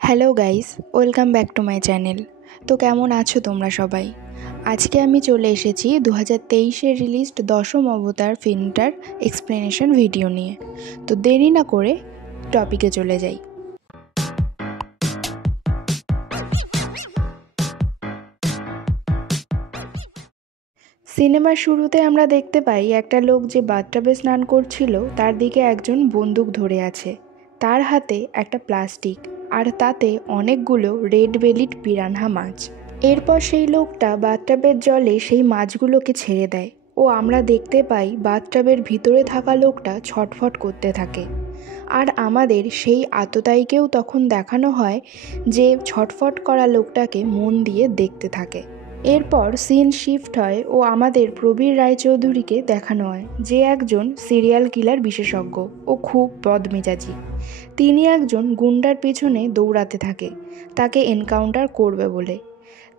Hello guys, welcome back to my channel. তো কেমন আছো তোমরা সবাই? আজকে আমি চলে এসেছি 2023-এ রিলিজড দশম অবতার ফিল্মটার এক্সপ্লেনেশন ভিডিও নিয়ে। তো দেরি না করে টপিকে চলে যাই। সিনেমার শুরুতে আমরা দেখতে পাই একটা লোক যে বাথটাবে স্নান করছিল তার দিকে একজন বন্দুক ধরে আছে। তার হাতে একটা প্লাস্টিক আর তাতে অনেকগুলো রেড বেলিড পিরানহা মাছ। এরপর সেই লোকটা বাথটাবের জলে সেই মাছগুলোকে ছেড়ে দেয় ও আমরা দেখতে পাই বাথটাবের ভিতরে থাকা লোকটা ছটফট করতে থাকে। আর আমাদের সেই আততায়ীকেও তখন দেখানো হয় যে ছটফট করা লোকটাকে মন দিয়ে দেখতে থাকে। এরপর সিন শিফট হয় ও আমাদের প্রবীর রায়চৌধুরীকে দেখানো হয় যে একজন সিরিয়াল কিলার বিশেষজ্ঞ ও খুব বদমেজাজি। তিনি একজন গুন্ডার পিছনে দৌড়াতে থাকে তাকে এনকাউন্টার করবে বলে।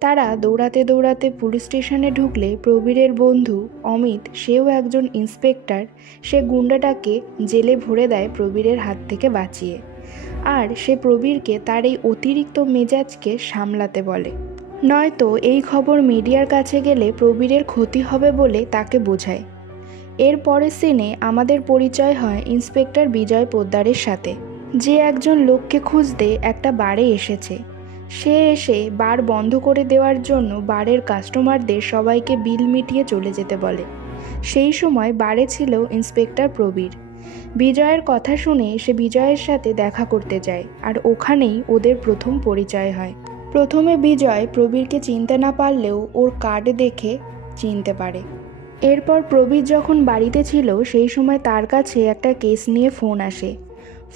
তারা দৌড়াতে দৌড়াতে পুলিশ স্টেশনে ঢুকলে প্রবীরের বন্ধু অমিত, সেও একজন ইন্সপেক্টর, সে গুন্ডাটাকে জেলে ভরে দেয় প্রবীরের হাত থেকে বাঁচিয়ে। আর সে প্রবীরকে তার এই অতিরিক্ত মেজাজকে সামলাতে বলে, নয়তো এই খবর মিডিয়ার কাছে গেলে প্রবীরের ক্ষতি হবে বলে তাকে বোঝায়। এর পরের সিনে আমাদের পরিচয় হয় ইন্সপেক্টর বিজয় পোদ্দারের সাথে, যে একজন লোককে খুঁজতে একটা বারে এসেছে। সে এসে বার বন্ধ করে দেওয়ার জন্য বারের কাস্টমারদের সবাইকে বিল মিটিয়ে চলে যেতে বলে। সেই সময় বারে ছিল ইন্সপেক্টর প্রবীর। বিজয়ের কথা শুনে সে বিজয়ের সাথে দেখা করতে যায় আর ওখানেই ওদের প্রথম পরিচয় হয়। প্রথমে বিজয় প্রবীরকে চিনতে না পারলেও ওর কার্ড দেখে চিনতে পারে। এরপর প্রবীর যখন বাড়িতে ছিল সেই সময় তার কাছে একটা কেস নিয়ে ফোন আসে।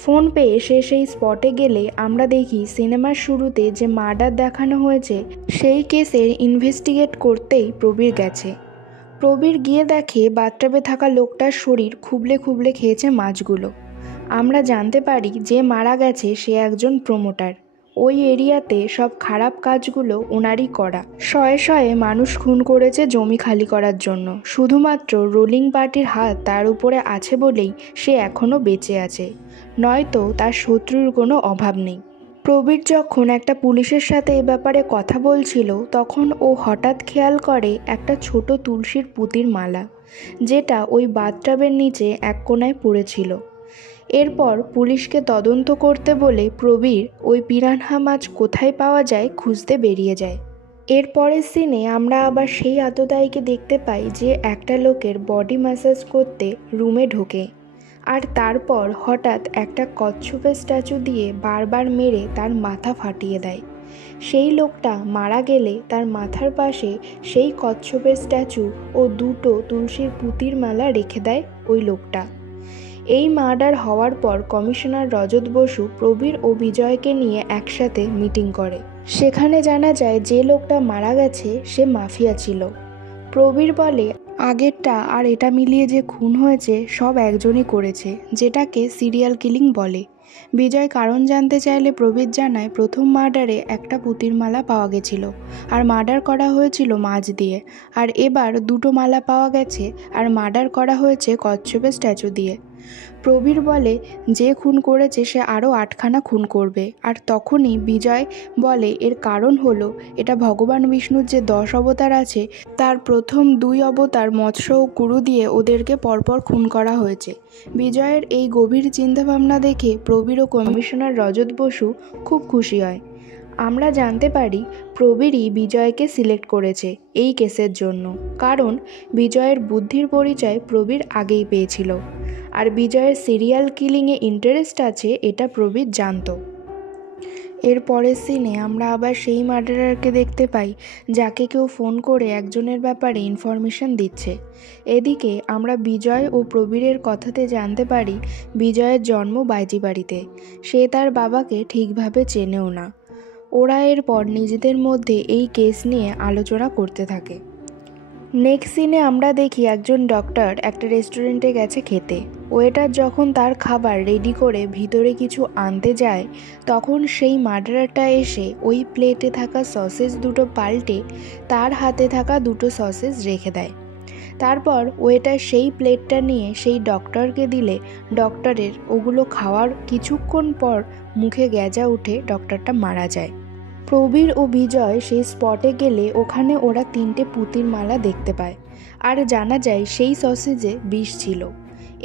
ফোন পেয়ে সে সেই স্পটে গেলে আমরা দেখি সিনেমার শুরুতে যে মার্ডার দেখানো হয়েছে সেই কেসের ইনভেস্টিগেট করতেই প্রবীর গেছে। প্রবীর গিয়ে দেখে বাথটাবে থাকা লোকটার শরীর খুবলে খুবলে খেয়েছে মাছগুলো। আমরা জানতে পারি যে মারা গেছে সে একজন প্রমোটার। ওই এরিয়াতে সব খারাপ কাজগুলো ওনারই করা। শয়ে শয়ে মানুষ খুন করেছে জমি খালি করার জন্য। শুধুমাত্র রুলিং পার্টির হাত তার উপরে আছে বলেই সে এখনও বেঁচে আছে, নয়তো তার শত্রুর কোনো অভাব নেই। প্রবীর যখন একটা পুলিশের সাথে এ ব্যাপারে কথা বলছিল তখন ও হঠাৎ খেয়াল করে একটা ছোট তুলসীর পুঁতির মালা, যেটা ওই বাথটাবের নিচে এক কোণায় পড়েছিল। এরপর পুলিশকে তদন্ত করতে বলে প্রবীর ওই পিরানহা মাছ কোথায় পাওয়া যায় খুঁজতে বেরিয়ে যায়। এরপরের সিনে আমরা আবার সেই আততায়ীকে দেখতে পাই যে একটা লোকের বডি ম্যাসাজ করতে রুমে ঢোকে আর তারপর হঠাৎ একটা কচ্ছপের স্ট্যাচু দিয়ে বারবার মেরে তার মাথা ফাটিয়ে দেয়। সেই লোকটা মারা গেলে তার মাথার পাশে সেই কচ্ছপের স্ট্যাচু ও দুটো তুলসীর পুঁতির মালা রেখে দেয় ওই লোকটা। এই মার্ডার হওয়ার পর কমিশনার রজত বসু প্রবীর ও বিজয়কে নিয়ে একসাথে মিটিং করে। সেখানে জানা যায় যে লোকটা মারা গেছে সে মাফিয়া ছিল। প্রবীর বলে আগেরটা আর এটা মিলিয়ে যে খুন হয়েছে সব একজনই করেছে, যেটাকে সিরিয়াল কিলিং বলে। বিজয় কারণ জানতে চাইলে প্রবীর জানায় প্রথম মার্ডারে একটা পুঁতির মালা পাওয়া গেছিল আর মার্ডার করা হয়েছিল মাছ দিয়ে, আর এবার দুটো মালা পাওয়া গেছে আর মার্ডার করা হয়েছে কচ্ছপের স্ট্যাচু দিয়ে। প্রবীর বলে যে খুন করেছে সে আরও 8খানা খুন করবে। আর তখনই বিজয় বলে এর কারণ হলো এটা ভগবান বিষ্ণুর যে 10 অবতার আছে তার প্রথম 2 অবতার মৎস্য ও কুরু দিয়ে ওদেরকে পরপর খুন করা হয়েছে। বিজয়ের এই গভীর চিন্তাভাবনা দেখে প্রবীর ও কমিশনার রজত বসু খুব খুশি হয়। আমরা জানতে পারি প্রবীরই বিজয়কে সিলেক্ট করেছে এই কেসের জন্য, কারণ বিজয়ের বুদ্ধির পরিচয় প্রবীর আগেই পেয়েছিল আর বিজয়ের সিরিয়াল কিলিংয়ে ইন্টারেস্ট আছে এটা প্রবীর জানত। এর পরের সিনে আমরা আবার সেই মার্ডারারকে দেখতে পাই যাকে কেউ ফোন করে একজনের ব্যাপারে ইনফরমেশন দিচ্ছে। এদিকে আমরা বিজয় ও প্রবীরের কথাতে জানতে পারি বিজয়ের জন্ম বাইজিবাড়িতে, সে তার বাবাকে ঠিকভাবে চেনেও না। ওরা এরপর নিজেদের মধ্যে এই কেস নিয়ে আলোচনা করতে থাকে। নেক্সট সিনে আমরা দেখি একজন ডক্টর একটা রেস্টুরেন্টে গেছে খেতে। ওয়েটার যখন তার খাবার রেডি করে ভিতরে কিছু আনতে যায় তখন সেই মার্ডারারটা এসে ওই প্লেটে থাকা সসেজ দুটো পাল্টে তার হাতে থাকা দুটো সসেজ রেখে দেয়। তারপর ওয়েটার সেই প্লেটটা নিয়ে সেই ডক্টরকে দিলে ডক্টরের ওগুলো খাওয়ার কিছুক্ষণ পর মুখে গ্যাজা উঠে ডক্টরটা মারা যায়। প্রবীর ও বিজয় সেই স্পটে গেলে ওখানে ওরা 3টে পুঁতির মালা দেখতে পায় আর জানা যায় সেই সসেজে বিষ ছিল।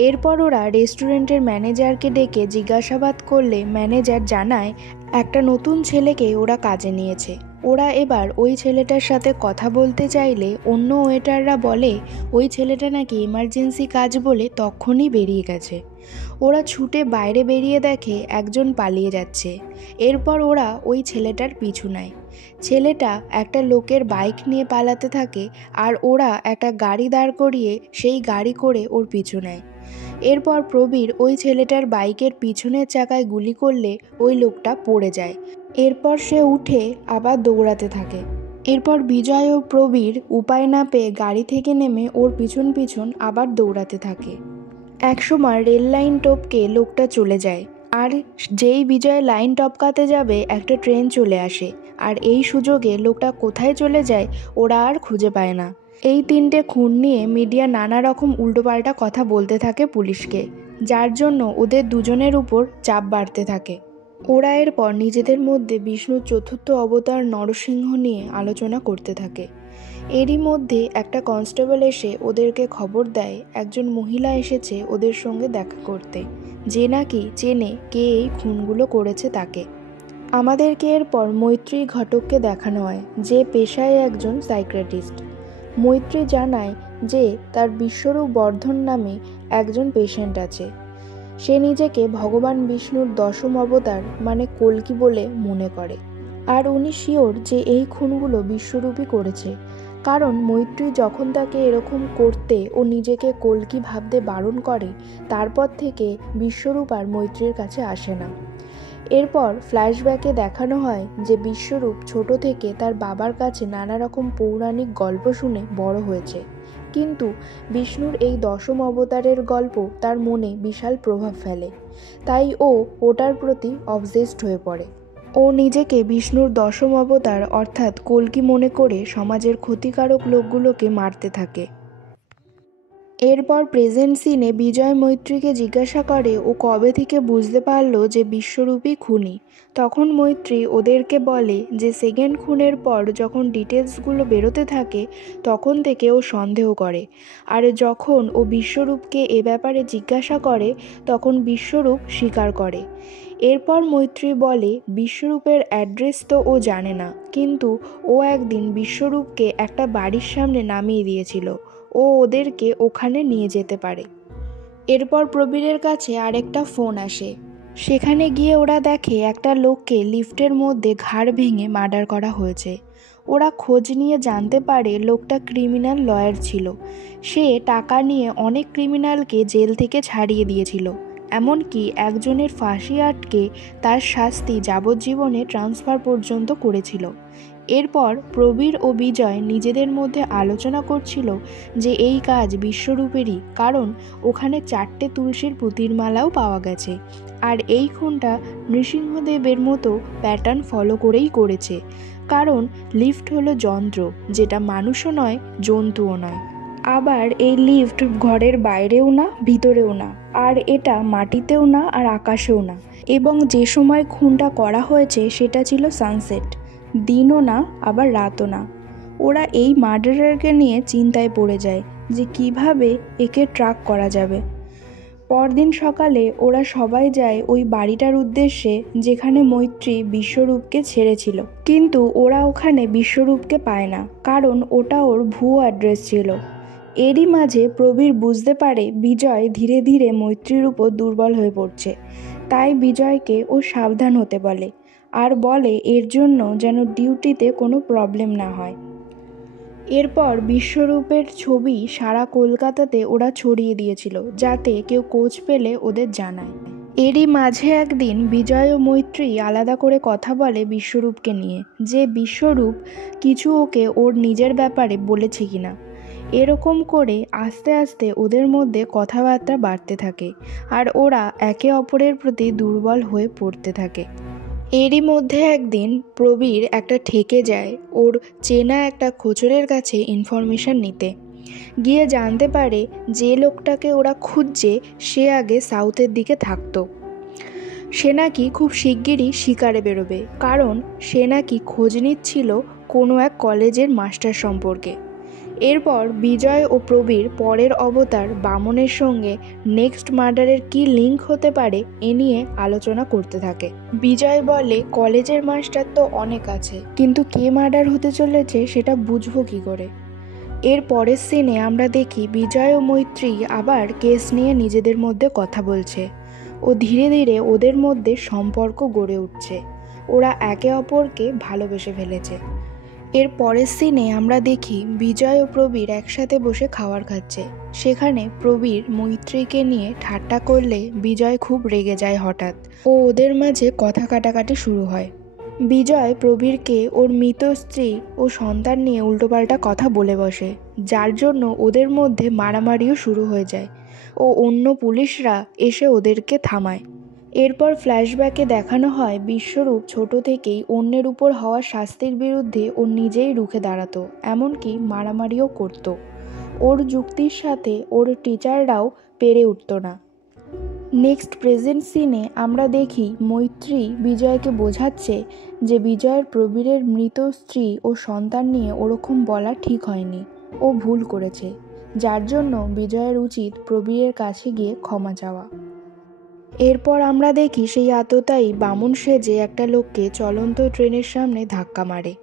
এরপর ওরা রেস্টুরেন্টের ম্যানেজারকে ডেকে জিজ্ঞাসাবাদ করলে ম্যানেজার জানায় একটা নতুন ছেলেকে ওরা কাজে নিয়েছে। ওরা এবার ওই ছেলেটার সাথে কথা বলতে চাইলে অন্য ওয়েটাররা বলে ওই ছেলেটা নাকি ইমার্জেন্সি কাজ বলে তখনই বেরিয়ে গেছে। ওরা ছুটে বাইরে বেরিয়ে দেখে একজন পালিয়ে যাচ্ছে। এরপর ওরা ওই ছেলেটার পিছু নেয়। ছেলেটা একটা লোকের বাইক নিয়ে পালাতে থাকে আর ওরা একটা গাড়ি দাঁড় করিয়ে সেই গাড়ি করে ওর পিছু নেয়। এরপর প্রবীর ওই ছেলেটার বাইকের পিছনের চাকায় গুলি করলে ওই লোকটা পড়ে যায়। এরপর সে উঠে আবার দৌড়াতে থাকে। এরপর বিজয় ও প্রবীর উপায় না পেয়ে গাড়ি থেকে নেমে ওর পিছন পিছন আবার দৌড়াতে থাকে। একসময় রেল লাইন টপকে লোকটা চলে যায় আর যেই বিজয় লাইন টপকাতে যাবে একটা ট্রেন চলে আসে আর এই সুযোগে লোকটা কোথায় চলে যায় ওরা আর খুঁজে পায় না। এই 3টে খুন নিয়ে মিডিয়া নানা রকম উল্টোপাল্টা কথা বলতে থাকে পুলিশকে, যার জন্য ওদের দুজনের উপর চাপ বাড়তে থাকে। ওরা এরপর নিজেদের মধ্যে বিষ্ণুর 4র্থ অবতার নরসিংহ নিয়ে আলোচনা করতে থাকে। এরই মধ্যে একটা কনস্টেবল এসে ওদেরকে খবর দেয় একজন মহিলা এসেছে ওদের সঙ্গে দেখা করতে, যে নাকি চেনে কে এই খুনগুলো করেছে তাকে। আমাদেরকে এরপর মৈত্রী ঘটককে দেখানো হয়, যে পেশায় একজন সাইকিয়াট্রিস্ট। মৈত্রী জানায় যে তার বিশ্বরূপ বর্ধন নামে একজন পেশেন্ট আছে। সে নিজেকে ভগবান বিষ্ণুর 10ম অবতার মানে কল্কি বলে মনে করে আর উনি শিওর যে এই খুনগুলো বিশ্বরূপই করেছে, কারণ মৈত্রী যখন তাকে এরকম করতে ও নিজেকে কল্কি ভাবতে বারণ করে তারপর থেকে বিশ্বরূপ আর মৈত্রীর কাছে আসে না। এরপর ফ্ল্যাশব্যাকে দেখানো হয় যে বিশ্বরূপ ছোট থেকে তার বাবার কাছে নানা রকম পৌরাণিক গল্প শুনে বড় হয়েছে, কিন্তু বিষ্ণুর এই 10ম অবতারের গল্প তার মনে বিশাল প্রভাব ফেলে, তাই ও ওটার প্রতি অবসেসড হয়ে পড়ে। ও নিজেকে বিষ্ণুর 10ম অবতার অর্থাৎ কল্কি মনে করে সমাজের ক্ষতিকারক লোকগুলোকে মারতে থাকে। এরপর প্রেজেন্ট সিনে বিজয় মৈত্রীকে জিজ্ঞাসা করে ও কবে থেকে বুঝতে পারলো যে বিশ্বরূপই খুনি। তখন মৈত্রী ওদেরকে বলে যে সেকেন্ড খুনের পর যখন ডিটেলসগুলো বেরোতে থাকে তখন থেকে ও সন্দেহ করে, আর যখন ও বিশ্বরূপকে এ ব্যাপারে জিজ্ঞাসা করে তখন বিশ্বরূপ স্বীকার করে। এরপর মৈত্রী বলে বিশ্বরূপের অ্যাড্রেস তো ও জানে না, কিন্তু ও একদিন বিশ্বরূপকে একটা বাড়ির সামনে নামিয়ে দিয়েছিল, ও ওদেরকে ওখানে নিয়ে যেতে পারে। এরপর প্রবীরের কাছে আরেকটা ফোন আসে। সেখানে গিয়ে ওরা দেখে একটা লোককে লিফটের মধ্যে ঘাড় ভেঙে মার্ডার করা হয়েছে। ওরা খোঁজ নিয়ে জানতে পারে লোকটা ক্রিমিনাল লয়ার ছিল। সে টাকা নিয়ে অনেক ক্রিমিনালকে জেল থেকে ছাড়িয়ে দিয়েছিল, এমনকি একজনের ফাঁসি আটকে তার শাস্তি যাবজ্জীবনে ট্রান্সফার পর্যন্ত করেছিল। এরপর প্রবীর ও বিজয় নিজেদের মধ্যে আলোচনা করছিল যে এই কাজ বিশ্বরূপেরই, কারণ ওখানে 4টে তুলসীর পুঁতির মালাও পাওয়া গেছে আর এই খুনটা নৃসিংহদেবের মতো প্যাটার্ন ফলো করেই করেছে, কারণ লিফট হলো যন্ত্র যেটা মানুষও নয় জন্তুও নয়। আবার এই লিফট ঘরের বাইরেও না ভিতরেও না, আর এটা মাটিতেও না আর আকাশেও না, এবং যে সময় খুনটা করা হয়েছে সেটা ছিল সানসেট, দিনও না আবার রাতও না। ওরা এই মার্ডারারকে নিয়ে চিন্তায় পড়ে যায় যে কিভাবে একে ট্র্যাক করা যাবে। পরদিন সকালে ওরা সবাই যায় ওই বাড়িটার উদ্দেশ্যে যেখানে মৈত্রী বিশ্বরূপকে ছেড়েছিল, কিন্তু ওরা ওখানে বিশ্বরূপকে পায় না, কারণ ওটা ওর ভুয়ো অ্যাড্রেস ছিল। এরই মাঝে প্রবীর বুঝতে পারে বিজয় ধীরে ধীরে মৈত্রীর উপর দুর্বল হয়ে পড়ছে, তাই বিজয়কে ও সাবধান হতে বলে আর বলে এর জন্য যেন ডিউটিতে কোনো প্রবলেম না হয়। এরপর বিশ্বরূপের ছবি সারা কলকাতাতে ওরা ছড়িয়ে দিয়েছিল যাতে কেউ খোঁজ পেলে ওদের জানায়। এরই মাঝে একদিন বিজয় ও মৈত্রী আলাদা করে কথা বলে বিশ্বরূপকে নিয়ে, যে বিশ্বরূপ কিছু ওকে ওর নিজের ব্যাপারে বলেছে কিনা। এরকম করে আস্তে আস্তে ওদের মধ্যে কথাবার্তা বাড়তে থাকে আর ওরা একে অপরের প্রতি দুর্বল হয়ে পড়তে থাকে। এরই মধ্যে একদিন প্রবীর একটা ঠেকে যায় ওর চেনা একটা খোঁচরের কাছে ইনফরমেশন নিতে। গিয়ে জানতে পারে যে লোকটাকে ওরা খুঁজছে সে আগে সাউথের দিকে থাকতো। সে নাকি খুব শিগগিরই শিকারে বেরোবে, কারণ সে নাকি খোঁজ নিচ্ছিল কোনো এক কলেজের মাস্টার সম্পর্কে। এরপর বিজয় ও প্রবীর পরের অবতার বামনের সঙ্গে নেক্সট মার্ডারের কী লিঙ্ক হতে পারে এ নিয়ে আলোচনা করতে থাকে। বিজয় বলে, কলেজের মাস্টার তো অনেক আছে, কিন্তু কে মার্ডার হতে চলেছে সেটা বুঝবো কী করে। এর পরের সিনে আমরা দেখি বিজয় ও মৈত্রী আবার কেস নিয়ে নিজেদের মধ্যে কথা বলছে ও ধীরে ধীরে ওদের মধ্যে সম্পর্ক গড়ে উঠছে। ওরা একে অপরকে ভালোবেসে ফেলেছে। এর পরের সিনে আমরা দেখি বিজয় ও প্রবীর একসাথে বসে খাবার খাচ্ছে। সেখানে প্রবীর মৈত্রীকে নিয়ে ঠাট্টা করলে বিজয় খুব রেগে যায় হঠাৎ ও ওদের মাঝে কথা কাটাকাটি শুরু হয়। বিজয় প্রবীরকে ওর মৃত স্ত্রী ও সন্তান নিয়ে উল্টোপাল্টা কথা বলে বসে, যার জন্য ওদের মধ্যে মারামারিও শুরু হয়ে যায় ও অন্য পুলিশরা এসে ওদেরকে থামায়। এরপর ফ্ল্যাশব্যাকে দেখানো হয় বিশ্বরূপ ছোট থেকেই অন্যের উপর হওয়া শাস্তির বিরুদ্ধে ও নিজেই রুখে দাঁড়াতো, এমনকি মারামারিও করত। ওর যুক্তির সাথে ওর টিচাররাও পেরে উঠত না। নেক্সট প্রেজেন্ট সিনে আমরা দেখি মৈত্রী বিজয়কে বোঝাচ্ছে যে বিজয়ের প্রবীরের মৃত স্ত্রী ও সন্তান নিয়ে ওরকম বলা ঠিক হয়নি, ও ভুল করেছে, যার জন্য বিজয়ের উচিত প্রবীরের কাছে গিয়ে ক্ষমা চাওয়া। এরপর আমরা দেখি সেই আততায়ী বামন সেজে একটা লোককে চলন্ত ট্রেনের সামনে ধাক্কা মারে।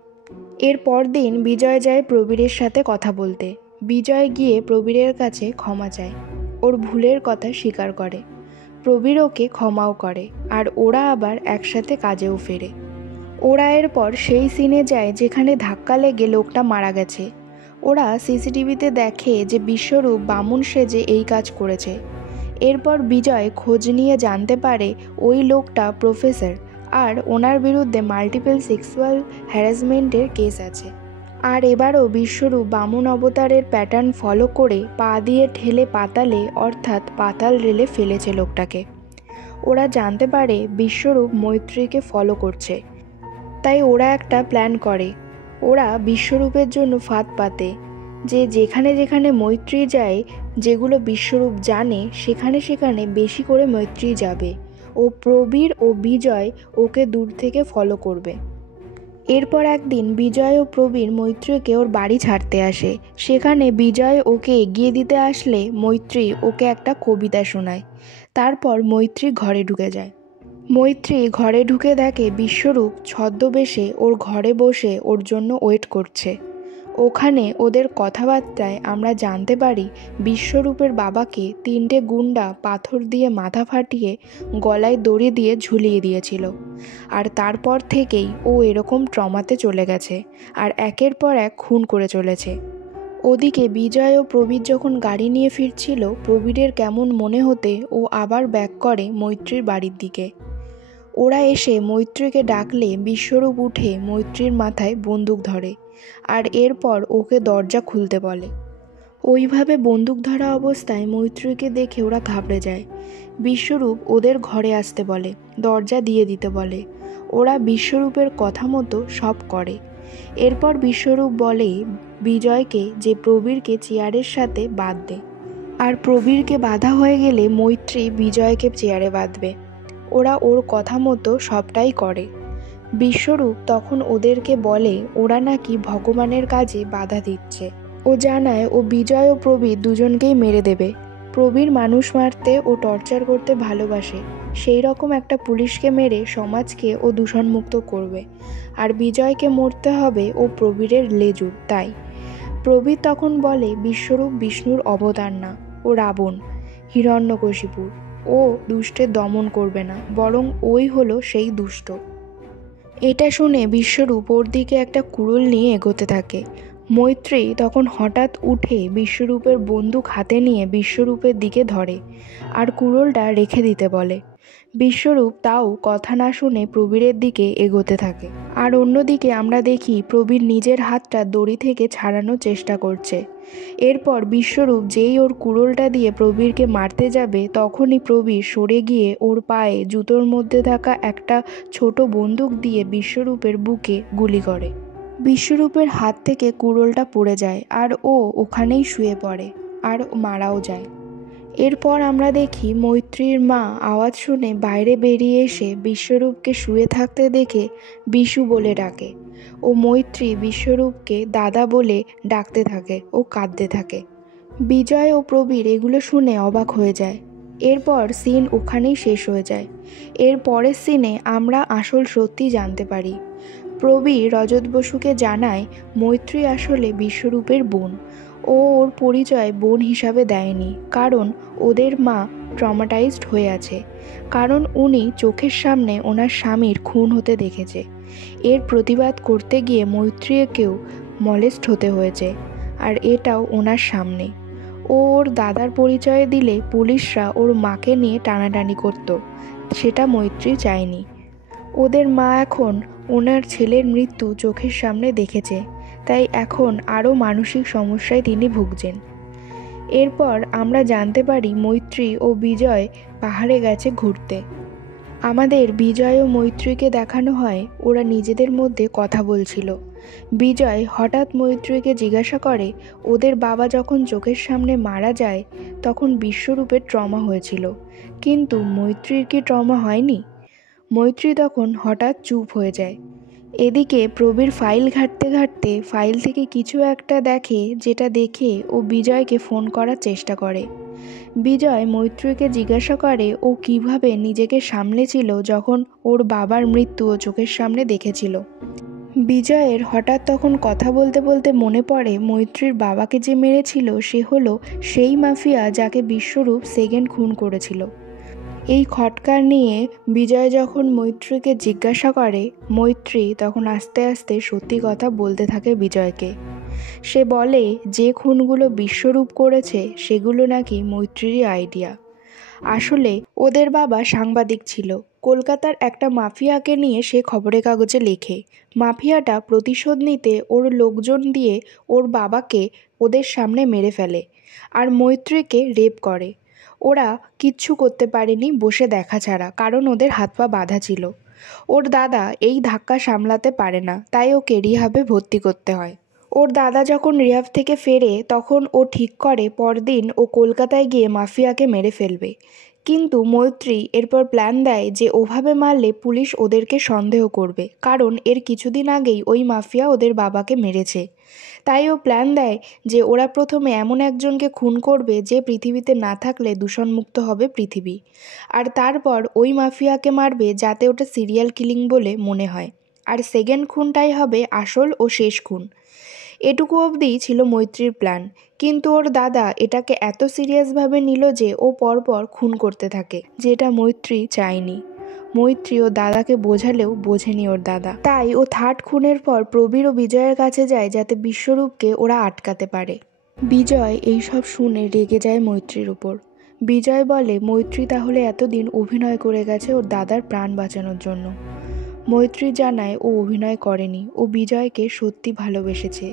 এরপর দিন বিজয় যায় প্রবীরের সাথে কথা বলতে। বিজয় গিয়ে প্রবীরের কাছে ক্ষমা চায়, ওর ভুলের কথা স্বীকার করে। প্রবীর ওকে ক্ষমাও করে, আর ওরা আবার একসাথে কাজেও ফেরে। ওরা এরপর সেই সিনে যায় যেখানে ধাক্কা লেগে লোকটা মারা গেছে। ওরা সিসিটিভিতে দেখে যে বিশ্বরূপ বামুন সেজে এই কাজ করেছে। এরপর বিজয় খোঁজ নিয়ে জানতে পারে ওই লোকটা প্রফেসর, আর ওনার বিরুদ্ধে মাল্টিপল সেক্সুয়াল হ্যারাসমেন্টের কেস আছে। আর এবারও বিশ্বরূপ বামন অবতারের প্যাটার্ন ফলো করে পা দিয়ে ঠেলে পাতালে অর্থাৎ পাতাল রেলে ফেলেছে লোকটাকে। ওরা জানতে পারে বিশ্বরূপ মৈত্রীকে ফলো করছে, তাই ওরা একটা প্ল্যান করে। ওরা বিশ্বরূপের জন্য ফাঁদ পাতে যে যেখানে যেখানে মৈত্রী যায়, যেগুলো বিশ্বরূপ জানে, সেখানে সেখানে বেশি করে মৈত্রী যাবে ও প্রবীর ও বিজয় ওকে দূর থেকে ফলো করবে। এরপর একদিন বিজয় ও প্রবীর মৈত্রীকে ওর বাড়ি ছাড়তে আসে। সেখানে বিজয় ওকে এগিয়ে দিতে আসলে মৈত্রী ওকে একটা কবিতা শোনায়। তারপর মৈত্রী ঘরে ঢুকে যায়। মৈত্রী ঘরে ঢুকে দেখে বিশ্বরূপ ছদ্মবেশে ওর ঘরে বসে ওর জন্য ওয়েট করছে। ওখানে ওদের কথাবার্তায় আমরা জানতে পারি বিশ্বরূপের বাবাকে 3টে গুন্ডা পাথর দিয়ে মাথা ফাটিয়ে গলায় দড়ি দিয়ে ঝুলিয়ে দিয়েছিল, আর তারপর থেকেই ও এরকম ট্রমাতে চলে গেছে আর একের পর এক খুন করে চলেছে। ওদিকে বিজয় ও প্রবীর যখন গাড়ি নিয়ে ফিরছিল, প্রবীরের কেমন মনে হতে ও আবার ব্যাক করে মৈত্রীর বাড়ির দিকে। ওরা এসে মৈত্রীকে ডাকলে বিশ্বরূপ উঠে মৈত্রীর মাথায় বন্দুক ধরে আর এরপর ওকে দরজা খুলতে বলে। ওইভাবে বন্দুক ধরা অবস্থায় মৈত্রীকে দেখে ওরা ঘাবড়ে যায়। বিশ্বরূপ ওদের ঘরে আসতে বলে, দরজা দিয়ে দিতে বলে। ওরা বিশ্বরূপের কথা মতো সব করে। এরপর বিশ্বরূপ বলে বিজয়কে যে প্রবীরকে চেয়ারের সাথে বাঁধ দে, আর প্রবীরকে বাঁধা হয়ে গেলে মৈত্রী বিজয়কে চেয়ারে বাঁধবে। ওরা ওর কথা মতো সবটাই করে। বিশ্বরূপ তখন ওদেরকে বলে ওরা নাকি ভগবানের কাজে বাধা দিচ্ছে। ও জানায় ও বিজয় ও প্রবীর দুজনকেই মেরে দেবে। প্রবীর মানুষ মারতে ও টর্চার করতে ভালোবাসে, সেই রকম একটা পুলিশকে মেরে সমাজকে ও দূষণমুক্ত করবে। আর বিজয়কে মরতে হবে ও প্রবীরের লেজুর, তাই। প্রবীর তখন বলে বিশ্বরূপ বিষ্ণুর অবতার না, ও রাবণ, হিরণ্যকশিপুর। ও দুষ্টের দমন করবে না, বরং ওই হলো সেই দুষ্ট। এটা শুনে বিশ্বরূপ ওর দিকে একটা কুড়ুল নিয়ে এগোতে থাকে। মৈত্রী তখন হঠাৎ উঠে বিশ্বরূপের বন্দুক হাতে নিয়ে বিশ্বরূপের দিকে ধরে আর কুড়ুলটা রেখে দিতে বলে। বিশ্বরূপ তাও কথা না শুনে প্রবীরের দিকে এগোতে থাকে। আর অন্যদিকে আমরা দেখি প্রবীর নিজের হাতটা দড়ি থেকে ছাড়ানোর চেষ্টা করছে। এরপর বিশ্বরূপ যেই ওর কুড়োলটা দিয়ে প্রবীরকে মারতে যাবে, তখনই প্রবীর সরে গিয়ে ওর পায়ে জুতোর মধ্যে থাকা একটা ছোট বন্দুক দিয়ে বিশ্বরূপের বুকে গুলি করে। বিশ্বরূপের হাত থেকে কুড়োলটা পড়ে যায় আর ও ওখানেই শুয়ে পড়ে আর মারাও যায়। এরপর আমরা দেখি মৈত্রীর মা আওয়াজ শুনে বাইরে বেরিয়ে এসে বিশ্বরূপকে শুয়ে থাকতে দেখে বিশু বলে ডাকে। ও মৈত্রী বিশ্বরূপকে দাদা বলে ডাকতে থাকে ও কাঁদতে থাকে। বিজয় ও প্রবীর এগুলো শুনে অবাক হয়ে যায়। এরপর সিন ওখানেই শেষ হয়ে যায়। এর পরের সিনে আমরা আসল সত্যি জানতে পারি। প্রবীর রজত বসুকে জানায় মৈত্রী আসলে বিশ্বরূপের বোন। ও ওর পরিচয় বোন হিসাবে দেয়নি, কারণ ওদের মা ট্রমাটাইজড হয়ে আছে, কারণ উনি চোখের সামনে ওনার স্বামীর খুন হতে দেখেছে। এর প্রতিবাদ করতে গিয়ে মৈত্রীকেও মলেস্ট হতে হয়েছে, আর এটাও ওনার সামনে। ও ওর দাদার পরিচয় দিলে পুলিশরা ওর মাকে নিয়ে টানাটানি করত, সেটা মৈত্রী চায়নি। ওদের মা এখন ওনার ছেলের মৃত্যু চোখের সামনে দেখেছে, তাই এখন আরও মানসিক সমস্যায় তিনি ভুগছেন। এরপর আমরা জানতে পারি মৈত্রী ও বিজয় পাহাড়ে গেছে ঘুরতে। আমাদের বিজয় ও মৈত্রীকে দেখানো হয় ওরা নিজেদের মধ্যে কথা বলছিল। বিজয় হঠাৎ মৈত্রীকে জিজ্ঞাসা করে ওদের বাবা যখন চোখের সামনে মারা যায় তখন বিশ্বরূপের ট্রমা হয়েছিল, কিন্তু মৈত্রীর কি ট্রমা হয়নি? মৈত্রী তখন হঠাৎ চুপ হয়ে যায়। এদিকে প্রবীর ফাইল ঘাঁটতে ঘাঁটতে ফাইল থেকে কিছু একটা দেখে, যেটা দেখে ও বিজয়কে ফোন করার চেষ্টা করে। বিজয় মৈত্রীকে জিজ্ঞাসা করে ও কিভাবে নিজেকে সামলেছিল যখন ওর বাবার মৃত্যু ও চোখের সামনে দেখেছিল। বিজয়ের হঠাৎ তখন কথা বলতে বলতে মনে পড়ে মৈত্রীর বাবাকে যে মেরেছিল সে হলো সেই মাফিয়া যাকে বিশ্বরূপ সেকেন্ড খুন করেছিল। এই খটকা নিয়ে বিজয় যখন মৈত্রীকে জিজ্ঞাসা করে, মৈত্রী তখন আস্তে আস্তে সত্যি কথা বলতে থাকে বিজয়কে। সে বলে যে খুনগুলো বিশ্বরূপ করেছে সেগুলো নাকি মৈত্রীরই আইডিয়া। আসলে ওদের বাবা সাংবাদিক ছিল। কলকাতার একটা মাফিয়াকে নিয়ে সে খবরের কাগজে লেখে। মাফিয়াটা প্রতিশোধ নিতে ওর লোকজন দিয়ে ওর বাবাকে ওদের সামনে মেরে ফেলে আর মৈত্রীকে রেপ করে। ওরা কিচ্ছু করতে পারেনি বসে দেখা ছাড়া, কারণ ওদের হাত পা বাঁধা ছিল। ওর দাদা এই ধাক্কা সামলাতে পারে না, তাই ওকে রিহাবে ভর্তি করতে হয়। ওর দাদা যখন রিহাব থেকে ফেরে তখন ও ঠিক করে পরদিন ও কলকাতায় গিয়ে মাফিয়াকে মেরে ফেলবে। কিন্তু মৈত্রী এরপর প্ল্যান দেয় যে ওভাবে মারলে পুলিশ ওদেরকে সন্দেহ করবে, কারণ এর কিছুদিন আগেই ওই মাফিয়া ওদের বাবাকে মেরেছে। তাই ও প্ল্যান দেয় যে ওরা প্রথমে এমন একজনকে খুন করবে যে পৃথিবীতে না থাকলে দূষণমুক্ত হবে পৃথিবী, আর তারপর ওই মাফিয়াকে মারবে যাতে ওটা সিরিয়াল কিলিং বলে মনে হয়, আর সেকেন্ড খুনটাই হবে আসল ও শেষ খুন। এটুকু অবধিই ছিল মৈত্রীর প্ল্যান, কিন্তু ওর দাদা এটাকে এত সিরিয়াসভাবে নিল যে ও পরপর খুন করতে থাকে, যেটা মৈত্রী চায়নি। মৈত্রী ও দাদাকে বোঝালেও বোঝেনি ওর দাদা, তাই ও থার্ড খুনের পর প্রবীর ও বিজয়ের কাছে যায় যাতে বিশ্বরূপকে ওরা আটকাতে পারে। বিজয় এইসব শুনে রেগে যায় মৈত্রীর উপর। বিজয় বলে মৈত্রী তাহলে এতদিন অভিনয় করে গেছে ওর দাদার প্রাণ বাঁচানোর জন্য। মৈত্রী জানায় ও অভিনয় করেনি, ও বিজয়কে সত্যি ভালোবেসেছে।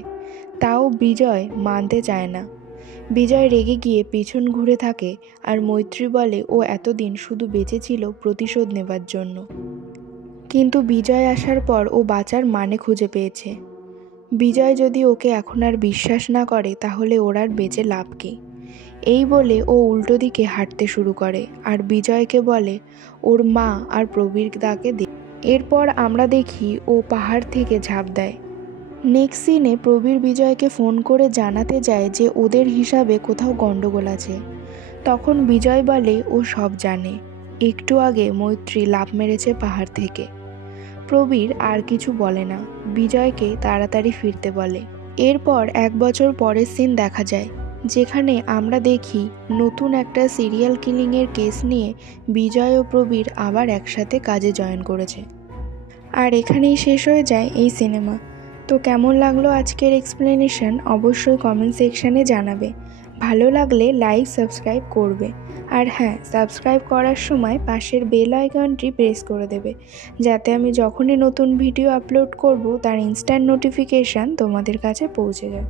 তাও বিজয় মানতে চায় না। বিজয় রেগে গিয়ে পেছন ঘুরে থাকে আর মৈত্রী বলে ও এতদিন শুধু বেঁচে ছিল প্রতিশোধ নেবার জন্য, কিন্তু বিজয় আসার পর ও বাঁচার মানে খুঁজে পেয়েছে। বিজয় যদি ওকে এখন আর বিশ্বাস না করে তাহলে ওর আর বেঁচে লাভ কী? এই বলে ও উল্টো দিকে হাঁটতে শুরু করে আর বিজয়কে বলে ওর মা আর প্রবীর দাকে দে। এরপর আমরা দেখি ও পাহাড় থেকে ঝাঁপ দেয়। নেক্সট সিনে প্রবীর বিজয়কে ফোন করে জানাতে যায় যে ওদের হিসাবে কোথাও গন্ডগোল আছে। তখন বিজয় বলে ও সব জানে, একটু আগে মৈত্রী লাফ মেরেছে পাহাড় থেকে। প্রবীর আর কিছু বলে না, বিজয়কে তাড়াতাড়ি ফিরতে বলে। এরপর 1 বছর পরের সিন দেখা যায়, যেখানে আমরা দেখি নতুন একটা সিরিয়াল কিলিংয়ের কেস নিয়ে বিজয় ও প্রবীর আবার একসাথে কাজে জয়েন করেছে। আর এখানেই শেষ হয়ে যায় এই সিনেমা। তো কেমন লাগলো আজকের এক্সপ্লেনেশন অবশ্যই কমেন্ট সেকশানে জানাবে। ভালো লাগলে লাইক সাবস্ক্রাইব করবে, আর হ্যাঁ, সাবস্ক্রাইব করার সময় পাশের বেল আইকনটি প্রেস করে দেবে, যাতে আমি যখনই নতুন ভিডিও আপলোড করব তার ইনস্ট্যান্ট নোটিফিকেশান তোমাদের কাছে পৌঁছে যায়।